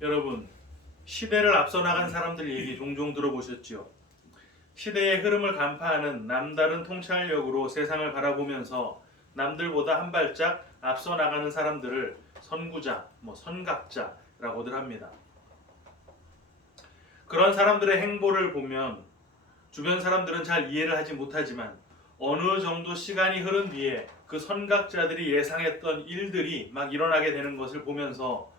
여러분, 시대를 앞서 나간 사람들 얘기 종종 들어보셨지요? 시대의 흐름을 간파하는 남다른 통찰력으로 세상을 바라보면서 남들보다 한 발짝 앞서 나가는 사람들을 선구자, 선각자라고들 합니다. 그런 사람들의 행보를 보면 주변 사람들은 잘 이해를 하지 못하지만 어느 정도 시간이 흐른 뒤에 그 선각자들이 예상했던 일들이 막 일어나게 되는 것을 보면서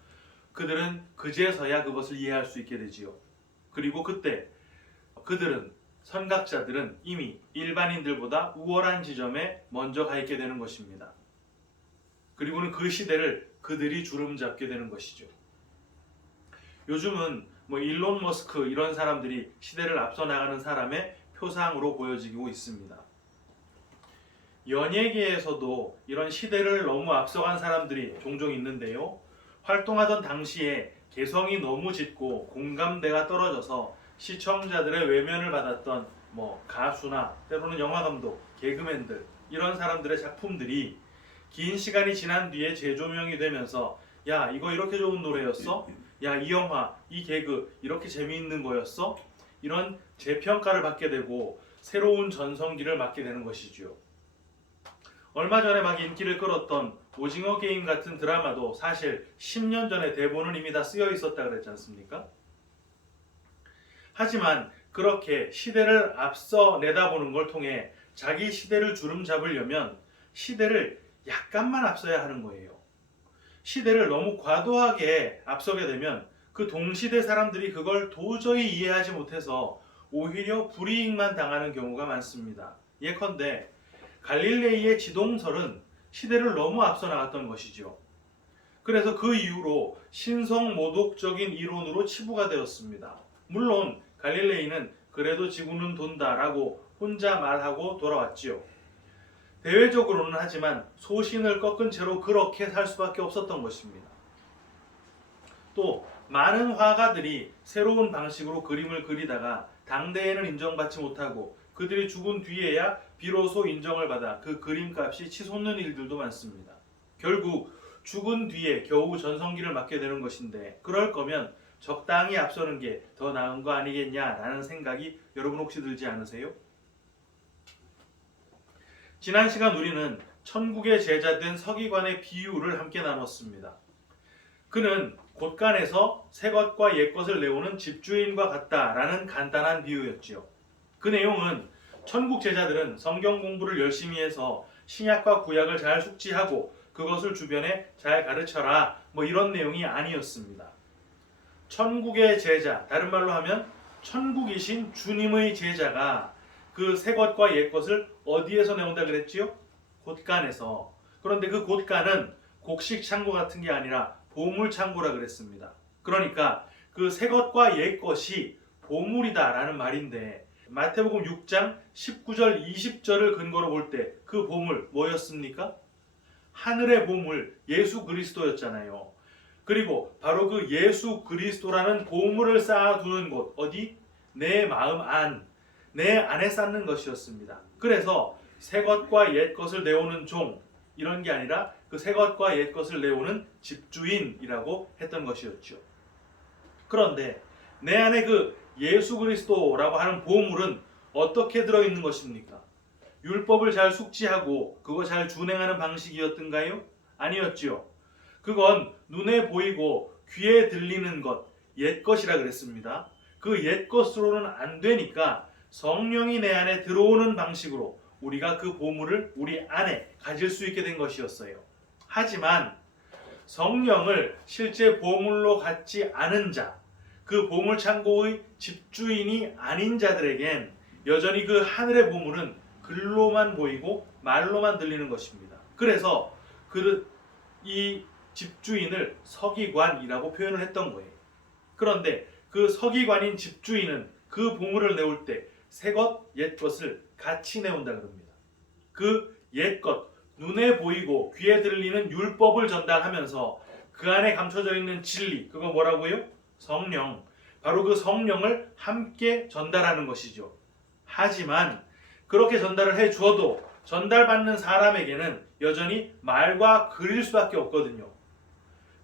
그들은 그제서야 그것을 이해할 수 있게 되지요. 그리고 그때 선각자들은 이미 일반인들보다 우월한 지점에 먼저 가 있게 되는 것입니다. 그리고는 그 시대를 그들이 주름잡게 되는 것이죠. 요즘은 일론 머스크 이런 사람들이 시대를 앞서 나가는 사람의 표상으로 보여지고 있습니다. 연예계에서도 이런 시대를 너무 앞서간 사람들이 종종 있는데요. 활동하던 당시에 개성이 너무 짙고 공감대가 떨어져서 시청자들의 외면을 받았던 가수나 때로는 영화감독, 개그맨들 이런 사람들의 작품들이 긴 시간이 지난 뒤에 재조명이 되면서 야 이거 이렇게 좋은 노래였어? 야 이 영화, 이 개그 이렇게 재미있는 거였어? 이런 재평가를 받게 되고 새로운 전성기를 맞게 되는 것이죠. 얼마 전에 막 인기를 끌었던 오징어 게임 같은 드라마도 사실 10년 전에 대본은 이미 다 쓰여 있었다 그랬지 않습니까? 하지만 그렇게 시대를 앞서 내다보는 걸 통해 자기 시대를 주름 잡으려면 시대를 약간만 앞서야 하는 거예요. 시대를 너무 과도하게 앞서게 되면 그 동시대 사람들이 그걸 도저히 이해하지 못해서 오히려 불이익만 당하는 경우가 많습니다. 예컨대 갈릴레이의 지동설은 시대를 너무 앞서 나갔던 것이죠. 그래서 그 이후로 신성모독적인 이론으로 치부가 되었습니다. 물론 갈릴레이는 그래도 지구는 돈다라고 혼자 말하고 돌아왔지요. 대외적으로는 하지만 소신을 꺾은 채로 그렇게 살 수밖에 없었던 것입니다. 또 많은 화가들이 새로운 방식으로 그림을 그리다가 당대에는 인정받지 못하고 그들이 죽은 뒤에야 비로소 인정을 받아 그 그림값이 치솟는 일들도 많습니다. 결국 죽은 뒤에 겨우 전성기를 맞게 되는 것인데 그럴 거면 적당히 앞서는 게 더 나은 거 아니겠냐라는 생각이 여러분 혹시 들지 않으세요? 지난 시간 우리는 천국의 제자 된 서기관의 비유를 함께 나눴습니다. 그는 곳간에서 새것과 옛것을 내오는 집주인과 같다라는 간단한 비유였지요. 그 내용은 천국 제자들은 성경 공부를 열심히 해서 신약과 구약을 잘 숙지하고 그것을 주변에 잘 가르쳐라 이런 내용이 아니었습니다. 천국의 제자, 다른 말로 하면 천국이신 주님의 제자가 그 새것과 옛것을 어디에서 내온다 그랬지요? 곳간에서. 그런데 그 곳간은 곡식 창고 같은 게 아니라 보물 창고라 그랬습니다. 그러니까 그 새것과 옛것이 보물이다라는 말인데 마태복음 6장 19절 20절을 근거로 볼 때 그 보물 뭐였습니까? 하늘의 보물 예수 그리스도였잖아요. 그리고 바로 그 예수 그리스도라는 보물을 쌓아두는 곳 어디? 내 마음 안, 내 안에 쌓는 것이었습니다. 그래서 새것과 옛것을 내오는 종 이런 게 아니라 그 새것과 옛것을 내오는 집주인이라고 했던 것이었죠. 그런데 내 안에 그 예수 그리스도라고 하는 보물은 어떻게 들어있는 것입니까? 율법을 잘 숙지하고 그거 잘 준행하는 방식이었던가요? 아니었지요. 그건 눈에 보이고 귀에 들리는 것, 옛것이라 그랬습니다. 그 옛것으로는 안 되니까 성령이 내 안에 들어오는 방식으로 우리가 그 보물을 우리 안에 가질 수 있게 된 것이었어요. 하지만 성령을 실제 보물로 갖지 않은 자, 그 보물창고의 집주인이 아닌 자들에겐 여전히 그 하늘의 보물은 글로만 보이고 말로만 들리는 것입니다. 그래서 이 집주인을 서기관이라고 표현을 했던 거예요. 그런데 그 서기관인 집주인은 그 보물을 내올 때 새것, 옛것을 같이 내온다 그럽니다. 그 옛것, 눈에 보이고 귀에 들리는 율법을 전달하면서 그 안에 감춰져 있는 진리, 그거 뭐라고요? 성령. 바로 그 성령을 함께 전달하는 것이죠. 하지만 그렇게 전달을 해주어도 전달받는 사람에게는 여전히 말과 글일 수밖에 없거든요.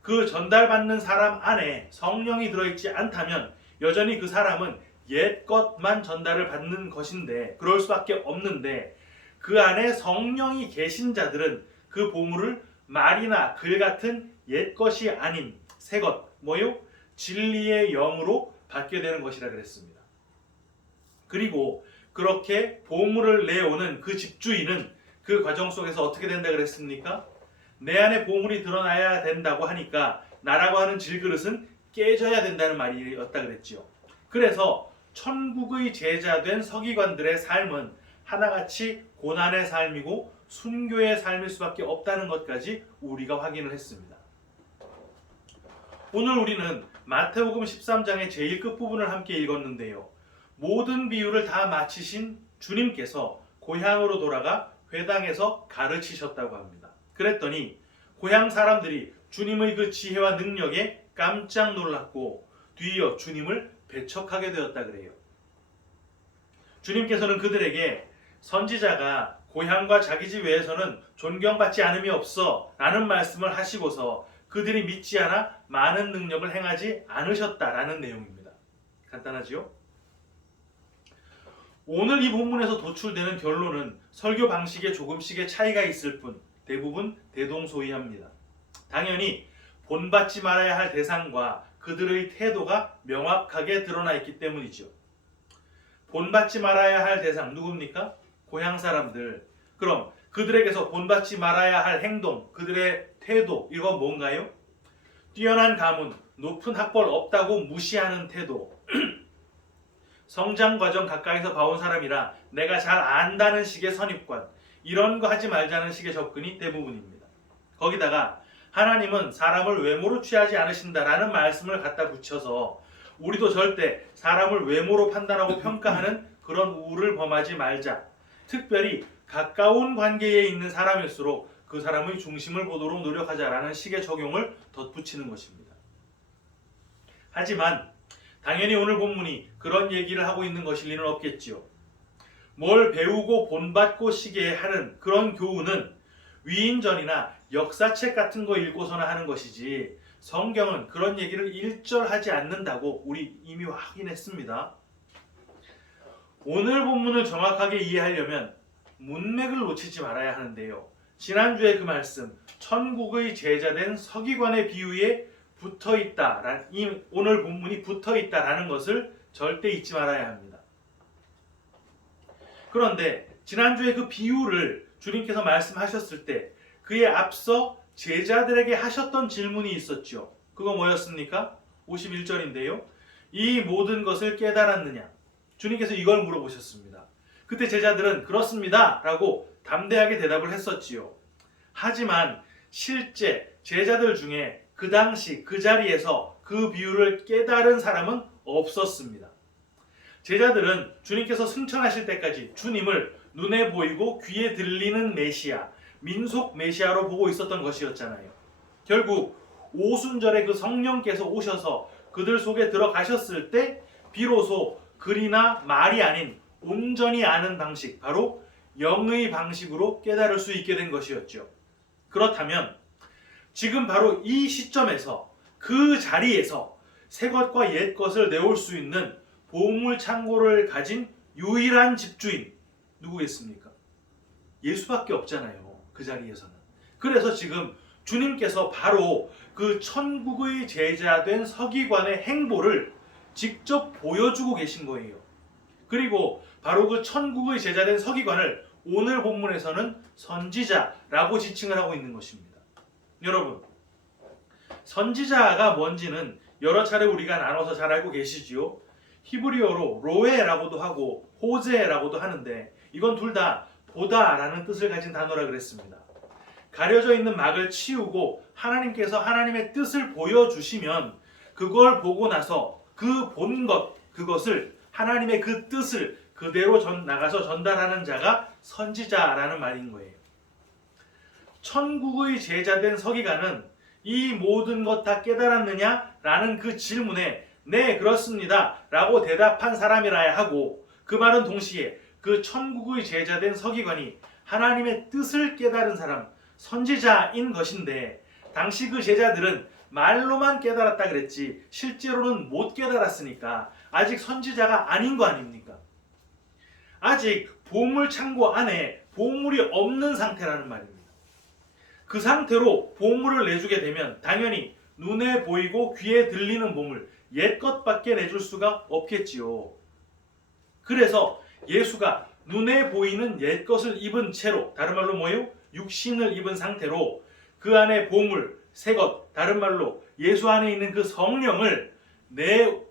그 전달받는 사람 안에 성령이 들어있지 않다면 여전히 그 사람은 옛 것만 전달을 받는 것인데 그럴 수밖에 없는데, 그 안에 성령이 계신 자들은 그 보물을 말이나 글 같은 옛 것이 아닌 새 것, 뭐요? 진리의 영으로 받게 되는 것이라 그랬습니다. 그리고 그렇게 보물을 내오는 그 집주인은 그 과정 속에서 어떻게 된다 그랬습니까? 내 안에 보물이 드러나야 된다고 하니까 나라고 하는 질그릇은 깨져야 된다는 말이었다 그랬지요. 그래서 천국의 제자된 서기관들의 삶은 하나같이 고난의 삶이고 순교의 삶일 수밖에 없다는 것까지 우리가 확인을 했습니다. 오늘 우리는 마태복음 13장의 제일 끝부분을 함께 읽었는데요. 모든 비유를 다 마치신 주님께서 고향으로 돌아가 회당에서 가르치셨다고 합니다. 그랬더니 고향 사람들이 주님의 그 지혜와 능력에 깜짝 놀랐고 뒤이어 주님을 배척하게 되었다 그래요. 주님께서는 그들에게 선지자가 고향과 자기 집 외에서는 존경받지 않음이 없어 라는 말씀을 하시고서 그들이 믿지 않아 많은 능력을 행하지 않으셨다라는 내용입니다. 간단하지요? 오늘 이 본문에서 도출되는 결론은 설교 방식에 조금씩의 차이가 있을 뿐 대부분 대동소이합니다. 당연히 본받지 말아야 할 대상과 그들의 태도가 명확하게 드러나 있기 때문이죠. 본받지 말아야 할 대상 누굽니까? 고향 사람들. 그럼 그들에게서 본받지 말아야 할 행동, 그들의 태도, 이건 뭔가요? 뛰어난 가문, 높은 학벌 없다고 무시하는 태도, 성장 과정 가까이서 봐온 사람이라 내가 잘 안다는 식의 선입관, 이런 거 하지 말자는 식의 접근이 대부분입니다. 거기다가 하나님은 사람을 외모로 취하지 않으신다라는 말씀을 갖다 붙여서 우리도 절대 사람을 외모로 판단하고 평가하는 그런 우를 범하지 말자. 특별히 가까운 관계에 있는 사람일수록 그 사람의 중심을 보도록 노력하자라는 식의 적용을 덧붙이는 것입니다. 하지만 당연히 오늘 본문이 그런 얘기를 하고 있는 것일 리는 없겠지요. 뭘 배우고 본받고 시게 하는 그런 교훈은 위인전이나 역사책 같은 거 읽고서나 하는 것이지 성경은 그런 얘기를 일절하지 않는다고 우리 이미 확인했습니다. 오늘 본문을 정확하게 이해하려면 문맥을 놓치지 말아야 하는데요. 지난주에 그 말씀 천국의 제자된 서기관의 비유에 붙어있다, 오늘 본문이 붙어있다라는 것을 절대 잊지 말아야 합니다. 그런데 지난주에 그 비유를 주님께서 말씀하셨을 때 그에 앞서 제자들에게 하셨던 질문이 있었죠. 그거 뭐였습니까? 51절인데요. 이 모든 것을 깨달았느냐? 주님께서 이걸 물어보셨습니다. 그때 제자들은 그렇습니다 라고 담대하게 대답을 했었지요. 하지만 실제 제자들 중에 그 당시 그 자리에서 그 비유를 깨달은 사람은 없었습니다. 제자들은 주님께서 승천하실 때까지 주님을 눈에 보이고 귀에 들리는 메시아, 민속 메시아로 보고 있었던 것이었잖아요. 결국 오순절에 그 성령께서 오셔서 그들 속에 들어가셨을 때 비로소 글이나 말이 아닌 온전히 아는 방식, 바로 영의 방식으로 깨달을 수 있게 된 것이었죠. 그렇다면 지금 바로 이 시점에서 그 자리에서 새 것과 옛 것을 내올 수 있는 보물 창고를 가진 유일한 집주인 누구겠습니까? 예수밖에 없잖아요. 그 자리에서는. 그래서 지금 주님께서 바로 그 천국의 제자된 서기관의 행보를 직접 보여주고 계신 거예요. 그리고 바로 그 천국의 제자된 서기관을 오늘 본문에서는 선지자라고 지칭을 하고 있는 것입니다. 여러분, 선지자가 뭔지는 여러 차례 우리가 나눠서 잘 알고 계시지요. 히브리어로 로에라고도 하고 호세라고도 하는데 이건 둘 다 보다라는 뜻을 가진 단어라 그랬습니다. 가려져 있는 막을 치우고 하나님께서 하나님의 뜻을 보여주시면 그걸 보고 나서 그 본 것, 그것을 하나님의 그 뜻을 그대로 나가서 전달하는 자가 선지자라는 말인 거예요. 천국의 제자된 서기관은 이 모든 것 다 깨달았느냐? 라는 그 질문에 네, 그렇습니다 라고 대답한 사람이라야 하고, 그 말은 동시에 그 천국의 제자된 서기관이 하나님의 뜻을 깨달은 사람, 선지자인 것인데, 당시 그 제자들은 말로만 깨달았다 그랬지 실제로는 못 깨달았으니까 아직 선지자가 아닌 거 아닙니까? 아직 보물 창고 안에 보물이 없는 상태라는 말입니다. 그 상태로 보물을 내주게 되면 당연히 눈에 보이고 귀에 들리는 보물, 옛것밖에 내줄 수가 없겠지요. 그래서 예수가 눈에 보이는 옛것을 입은 채로, 다른 말로 뭐예요? 육신을 입은 상태로 그 안에 보물, 새것, 다른 말로 예수 안에 있는 그 성령을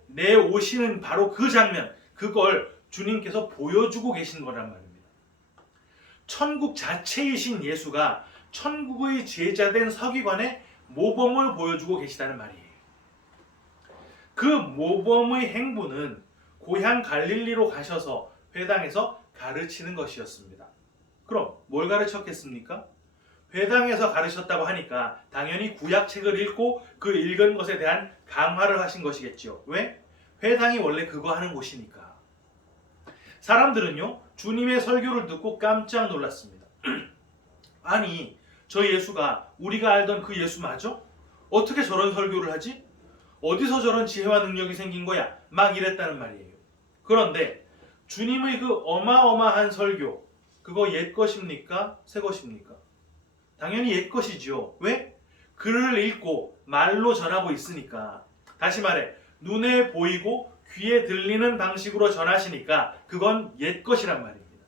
내오시는 바로 그 장면, 그걸 주님께서 보여주고 계신 거란 말입니다. 천국 자체이신 예수가 천국의 제자된 서기관의 모범을 보여주고 계시다는 말이에요. 그 모범의 행보는 고향 갈릴리로 가셔서 회당에서 가르치는 것이었습니다. 그럼 뭘 가르쳤겠습니까? 회당에서 가르쳤다고 하니까 당연히 구약책을 읽고 그 읽은 것에 대한 강화를 하신 것이겠죠. 왜? 회당이 원래 그거 하는 곳이니까. 사람들은요, 주님의 설교를 듣고 깜짝 놀랐습니다. 아니, 저 예수가 우리가 알던 그 예수 맞아? 어떻게 저런 설교를 하지? 어디서 저런 지혜와 능력이 생긴 거야? 막 이랬다는 말이에요. 그런데 주님의 그 어마어마한 설교, 그거 옛 것입니까? 새 것입니까? 당연히 옛 것이지요. 왜? 글을 읽고 말로 전하고 있으니까. 다시 말해, 눈에 보이고 귀에 들리는 방식으로 전하시니까 그건 옛 것이란 말입니다.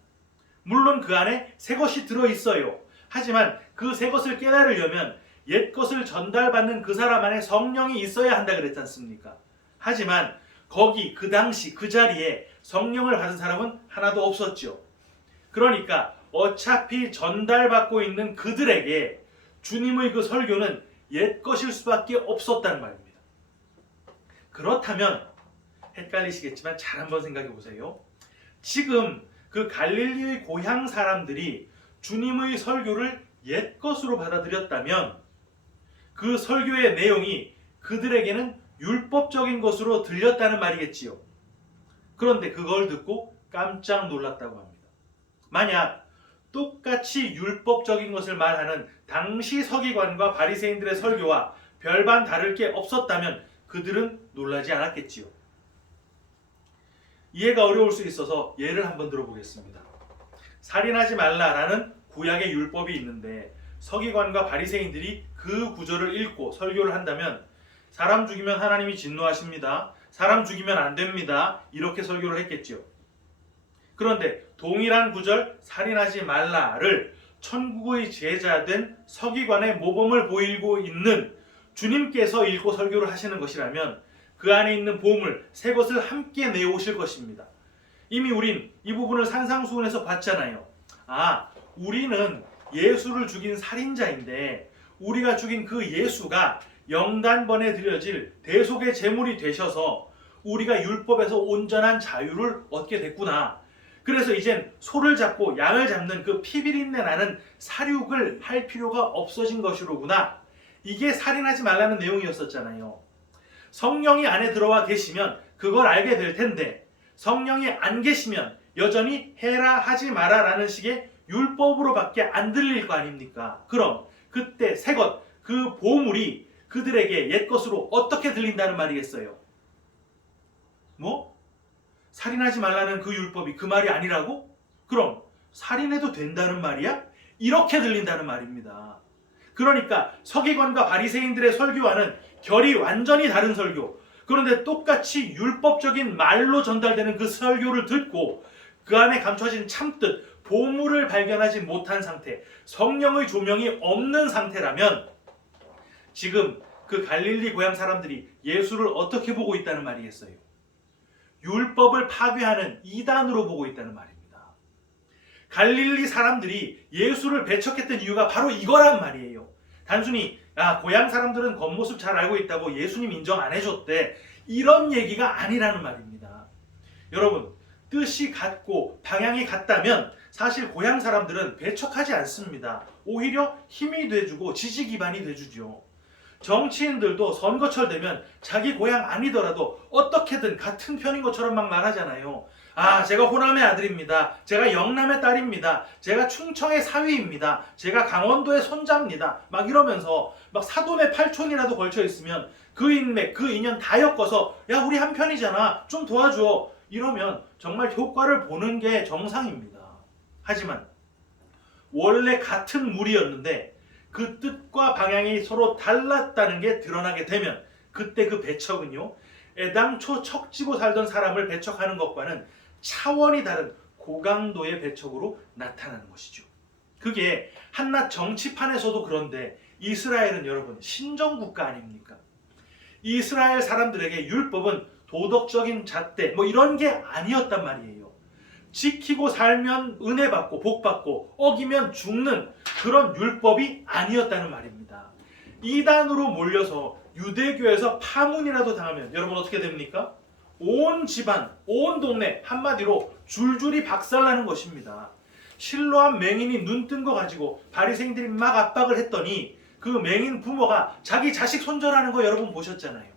물론 그 안에 새 것이 들어있어요. 하지만 그 새 것을 깨달으려면 옛 것을 전달받는 그 사람 안에 성령이 있어야 한다 그랬지 않습니까? 하지만 거기 그 당시 그 자리에 성령을 받은 사람은 하나도 없었죠. 그러니까 어차피 전달받고 있는 그들에게 주님의 그 설교는 옛 것일 수밖에 없었다는 말입니다. 그렇다면 헷갈리시겠지만 잘 한번 생각해 보세요. 지금 그 갈릴리의 고향 사람들이 주님의 설교를 옛 것으로 받아들였다면 그 설교의 내용이 그들에게는 율법적인 것으로 들렸다는 말이겠지요. 그런데 그걸 듣고 깜짝 놀랐다고 합니다. 만약 똑같이 율법적인 것을 말하는 당시 서기관과 바리새인들의 설교와 별반 다를 게 없었다면 그들은 놀라지 않았겠지요. 이해가 어려울 수 있어서 예를 한번 들어보겠습니다. 살인하지 말라라는 구약의 율법이 있는데 서기관과 바리새인들이 그 구절을 읽고 설교를 한다면 사람 죽이면 하나님이 진노하십니다. 사람 죽이면 안 됩니다. 이렇게 설교를 했겠지요. 그런데 동일한 구절 살인하지 말라를 천국의 제자된 서기관의 모범을 보이고 있는 주님께서 읽고 설교를 하시는 것이라면 그 안에 있는 보물, 새 것을 함께 내오실 것입니다. 이미 우린 이 부분을 산상수훈에서 봤잖아요. 우리는 예수를 죽인 살인자인데 우리가 죽인 그 예수가 영단번에 드려질 대속의 제물이 되셔서 우리가 율법에서 온전한 자유를 얻게 됐구나. 그래서 이젠 소를 잡고 양을 잡는 그 피비린내 나는 살육을 할 필요가 없어진 것이로구나. 이게 살인하지 말라는 내용이었었잖아요. 성령이 안에 들어와 계시면 그걸 알게 될 텐데 성령이 안 계시면 여전히 해라 하지 마라 라는 식의 율법으로밖에 안 들릴 거 아닙니까? 그럼 그때 새것, 그 보물이 그들에게 옛것으로 어떻게 들린다는 말이겠어요? 뭐? 살인하지 말라는 그 율법이 그 말이 아니라고? 그럼 살인해도 된다는 말이야? 이렇게 들린다는 말입니다. 그러니까 서기관과 바리새인들의 설교와는 결이 완전히 다른 설교. 그런데 똑같이 율법적인 말로 전달되는 그 설교를 듣고 그 안에 감춰진 참뜻, 보물을 발견하지 못한 상태, 성령의 조명이 없는 상태라면 지금 그 갈릴리 고향 사람들이 예수를 어떻게 보고 있다는 말이겠어요? 율법을 파괴하는 이단으로 보고 있다는 말입니다. 갈릴리 사람들이 예수를 배척했던 이유가 바로 이거란 말이에요. 단순히 고향 사람들은 겉모습 잘 알고 있다고 예수님 인정 안 해줬대, 이런 얘기가 아니라는 말입니다. 여러분, 뜻이 같고 방향이 같다면 사실 고향 사람들은 배척하지 않습니다. 오히려 힘이 돼주고 지지 기반이 돼주죠. 정치인들도 선거철 되면 자기 고향 아니더라도 어떻게든 같은 편인 것처럼 막 말하잖아요. 제가 호남의 아들입니다. 제가 영남의 딸입니다. 제가 충청의 사위입니다. 제가 강원도의 손자입니다. 막 이러면서 막 사돈의 팔촌이라도 걸쳐 있으면 그 인맥, 그 인연 다 엮어서 야 우리 한편이잖아. 좀 도와줘. 이러면 정말 효과를 보는 게 정상입니다. 하지만 원래 같은 무리였는데 그 뜻과 방향이 서로 달랐다는 게 드러나게 되면 그때 그 배척은요. 애당초 척지고 살던 사람을 배척하는 것과는 차원이 다른 고강도의 배척으로 나타나는 것이죠. 그게 한낱 정치판에서도 그런데 이스라엘은 여러분 신정국가 아닙니까? 이스라엘 사람들에게 율법은 도덕적인 잣대 이런 게 아니었단 말이에요. 지키고 살면 은혜 받고 복 받고 어기면 죽는 그런 율법이 아니었다는 말입니다. 이단으로 몰려서 유대교에서 파문이라도 당하면 여러분 어떻게 됩니까? 온 집안, 온 동네 한마디로 줄줄이 박살나는 것입니다. 실로한 맹인이 눈 뜬 거 가지고 바리새인들이 막 압박을 했더니 그 맹인 부모가 자기 자식 손절하는 거 여러분 보셨잖아요.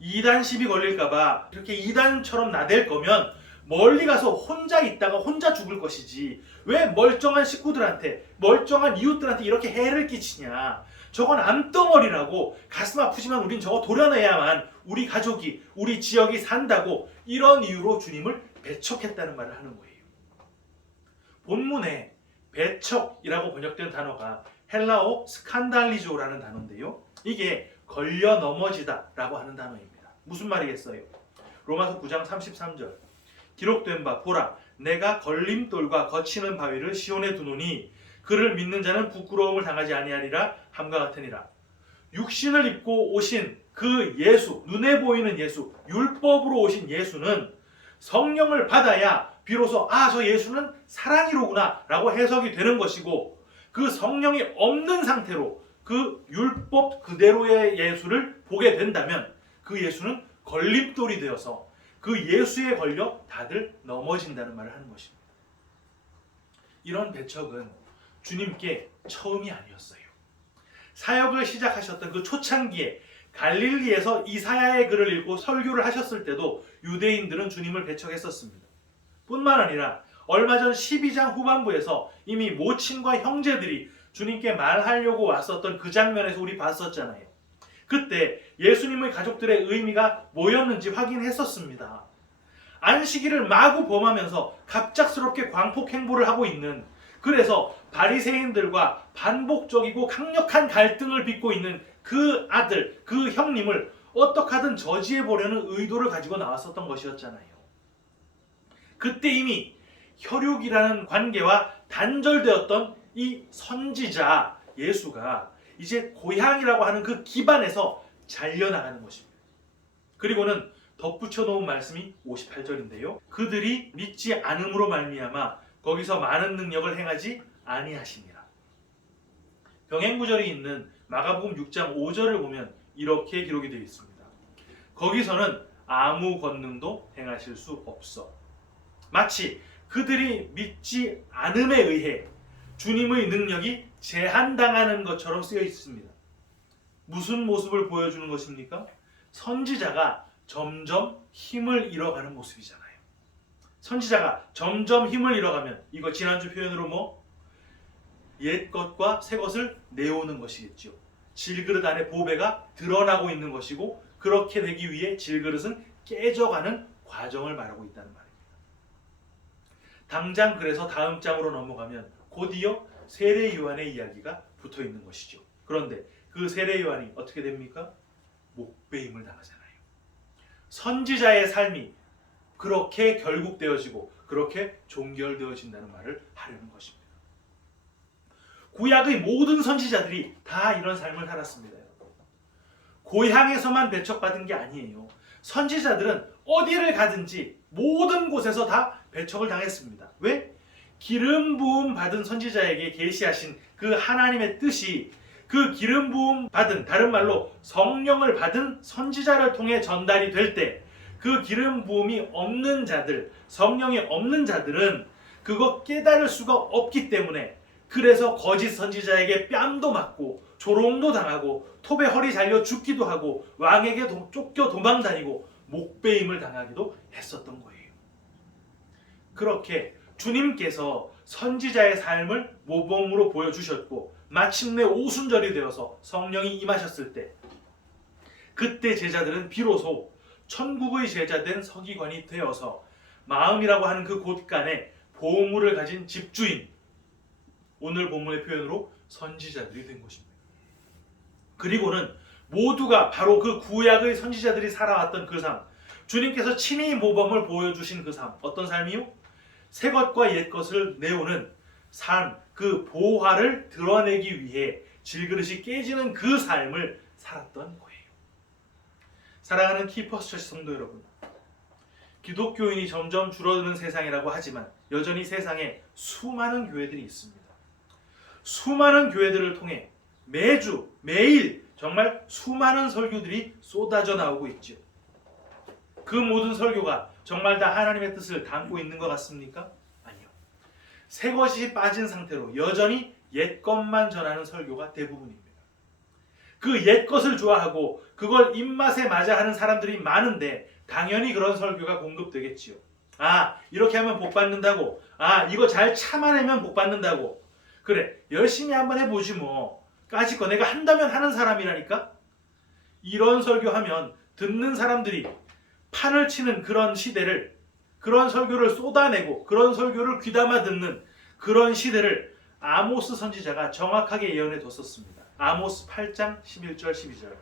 이단 시비 걸릴까봐 이렇게 이단처럼 나댈 거면 멀리 가서 혼자 있다가 혼자 죽을 것이지 왜 멀쩡한 식구들한테 멀쩡한 이웃들한테 이렇게 해를 끼치냐. 저건 암덩어리라고 가슴 아프지만 우린 저거 도려내야만 우리 가족이 우리 지역이 산다고 이런 이유로 주님을 배척했다는 말을 하는 거예요. 본문에 배척이라고 번역된 단어가 헬라어 스칸달리조라는 단어인데요. 이게 걸려 넘어지다 라고 하는 단어입니다. 무슨 말이겠어요? 로마서 9장 33절 기록된 바 보라 내가 걸림돌과 거치는 바위를 시온에 두노니 그를 믿는 자는 부끄러움을 당하지 아니하리라 함과 같으니라. 육신을 입고 오신 그 예수, 눈에 보이는 예수, 율법으로 오신 예수는 성령을 받아야 비로소 저 예수는 사랑이로구나 라고 해석이 되는 것이고 그 성령이 없는 상태로 그 율법 그대로의 예수를 보게 된다면 그 예수는 걸림돌이 되어서 그 예수에 걸려 다들 넘어진다는 말을 하는 것입니다. 이런 배척은 주님께 처음이 아니었어요. 사역을 시작하셨던 그 초창기에 갈릴리에서 이사야의 글을 읽고 설교를 하셨을 때도 유대인들은 주님을 배척했었습니다. 뿐만 아니라 얼마 전 12장 후반부에서 이미 모친과 형제들이 주님께 말하려고 왔었던 그 장면에서 우리 봤었잖아요. 그때 예수님의 가족들의 의미가 뭐였는지 확인했었습니다. 안식일을 마구 범하면서 갑작스럽게 광폭 행보를 하고 있는 그래서 바리새인들과 반복적이고 강력한 갈등을 빚고 있는 그 아들, 그 형님을 어떻게 하든 저지해 보려는 의도를 가지고 나왔었던 것이었잖아요. 그때 이미 혈육이라는 관계와 단절되었던 이 선지자 예수가 이제 고향이라고 하는 그 기반에서 잘려나가는 것입니다. 그리고는 덧붙여 놓은 말씀이 58절인데요. 그들이 믿지 않음으로 말미암아 거기서 많은 능력을 행하지 아니하시니라. 병행구절이 있는 마가복음 6장 5절을 보면 이렇게 기록이 되어 있습니다. 거기서는 아무 권능도 행하실 수 없어. 마치 그들이 믿지 않음에 의해 주님의 능력이 제한당하는 것처럼 쓰여 있습니다. 무슨 모습을 보여주는 것입니까? 선지자가 점점 힘을 잃어가는 모습이잖아요. 선지자가 점점 힘을 잃어가면 이거 지난주 표현으로 옛 것과 새 것을 내오는 것이겠죠. 질그릇 안에 보배가 드러나고 있는 것이고 그렇게 되기 위해 질그릇은 깨져가는 과정을 말하고 있다는 말입니다. 당장 그래서 다음 장으로 넘어가면 곧이어 세례 요한의 이야기가 붙어 있는 것이죠. 그런데 그 세례 요한이 어떻게 됩니까? 목배임을 당하잖아요. 선지자의 삶이 그렇게 결국되어지고 그렇게 종결되어진다는 말을 하려는 것입니다. 구약의 모든 선지자들이 다 이런 삶을 살았습니다. 고향에서만 배척받은 게 아니에요. 선지자들은 어디를 가든지 모든 곳에서 다 배척을 당했습니다. 왜? 기름 부음 받은 선지자에게 계시하신 그 하나님의 뜻이 그 기름 부음 받은, 다른 말로 성령을 받은 선지자를 통해 전달이 될 때 그 기름 부음이 없는 자들, 성령이 없는 자들은 그거 깨달을 수가 없기 때문에 그래서 거짓 선지자에게 뺨도 맞고 조롱도 당하고 톱에 허리 잘려 죽기도 하고 왕에게 쫓겨 도망다니고 목배임을 당하기도 했었던 거예요. 그렇게 주님께서 선지자의 삶을 모범으로 보여주셨고 마침내 오순절이 되어서 성령이 임하셨을 때, 그때 제자들은 비로소 천국의 제자된 서기관이 되어서 마음이라고 하는 그 곳간에 보물을 가진 집주인, 오늘 본문의 표현으로 선지자들이 된 것입니다. 그리고는 모두가 바로 그 구약의 선지자들이 살아왔던 그 삶, 주님께서 친히 모범을 보여주신 그 삶, 어떤 삶이요? 새 것과 옛 것을 내오는 삶, 그 보화를 드러내기 위해 질그릇이 깨지는 그 삶을 살았던 거예요. 사랑하는 키퍼스 처치 성도 여러분, 기독교인이 점점 줄어드는 세상이라고 하지만 여전히 세상에 수많은 교회들이 있습니다. 수많은 교회들을 통해 매주 매일 정말 수많은 설교들이 쏟아져 나오고 있죠. 그 모든 설교가 정말 다 하나님의 뜻을 담고 있는 것 같습니까? 아니요. 새 것이 빠진 상태로 여전히 옛 것만 전하는 설교가 대부분입니다. 그 옛 것을 좋아하고 그걸 입맛에 맞아 하는 사람들이 많은데 당연히 그런 설교가 공급되겠지요. 아, 이렇게 하면 복 받는다고. 아, 이거 잘 참아내면 복 받는다고. 그래, 열심히 한번 해보지 뭐. 까짓거 내가 한다면 하는 사람이라니까? 이런 설교하면 듣는 사람들이 판을 치는 그런 시대를, 그런 설교를 쏟아내고 그런 설교를 귀담아 듣는 그런 시대를 아모스 선지자가 정확하게 예언해 뒀었습니다. 아모스 8장 11절 12절.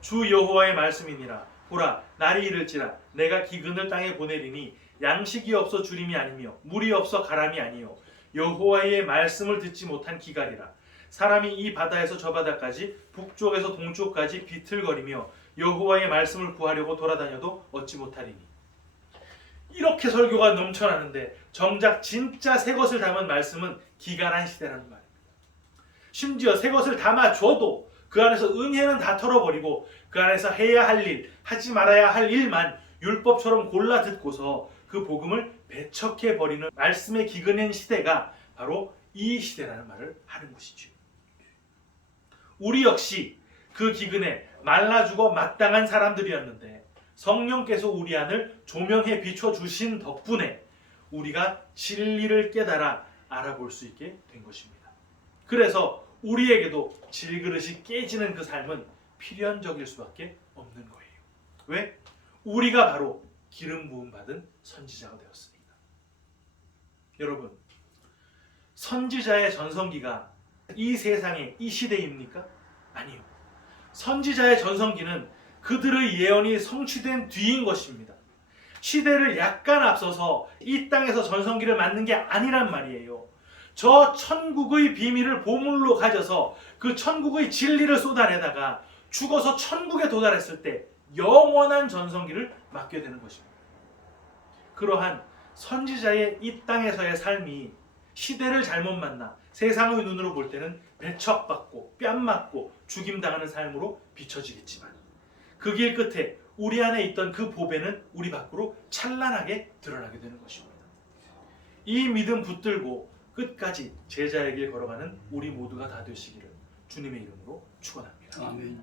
주 여호와의 말씀이니라. 보라, 날이 이를지라 내가 기근을 땅에 보내리니 양식이 없어 주림이 아니며 물이 없어 가람이 아니요 여호와의 말씀을 듣지 못한 기갈이라. 사람이 이 바다에서 저 바다까지 북쪽에서 동쪽까지 비틀거리며 여호와의 말씀을 구하려고 돌아다녀도 얻지 못하리니. 이렇게 설교가 넘쳐나는데 정작 진짜 새 것을 담은 말씀은 기갈한 시대라는 말입니다. 심지어 새 것을 담아줘도 그 안에서 은혜는 다 털어버리고 그 안에서 해야 할 일, 하지 말아야 할 일만 율법처럼 골라 듣고서 그 복음을 배척해버리는 말씀의 기근한 시대가 바로 이 시대라는 말을 하는 것이죠. 우리 역시 그 기근에 말라 죽어 마땅한 사람들이었는데 성령께서 우리 안을 조명해 비춰주신 덕분에 우리가 진리를 깨달아 알아볼 수 있게 된 것입니다. 그래서 우리에게도 질그릇이 깨지는 그 삶은 필연적일 수밖에 없는 거예요. 왜? 우리가 바로 기름 부음 받은 선지자가 되었습니다. 여러분, 선지자의 전성기가 이 세상의 이 시대입니까? 아니요. 선지자의 전성기는 그들의 예언이 성취된 뒤인 것입니다. 시대를 약간 앞서서 이 땅에서 전성기를 맞는 게 아니란 말이에요. 저 천국의 비밀을 보물로 가져서 그 천국의 진리를 쏟아내다가 죽어서 천국에 도달했을 때 영원한 전성기를 맞게 되는 것입니다. 그러한 선지자의 이 땅에서의 삶이 시대를 잘못 만나 세상의 눈으로 볼 때는 배척받고 뺨맞고 죽임당하는 삶으로 비춰지겠지만 그 길 끝에 우리 안에 있던 그 보배는 우리 밖으로 찬란하게 드러나게 되는 것입니다. 이 믿음 붙들고 끝까지 제자의 길 걸어가는 우리 모두가 다 되시기를 주님의 이름으로 축원합니다. 아멘.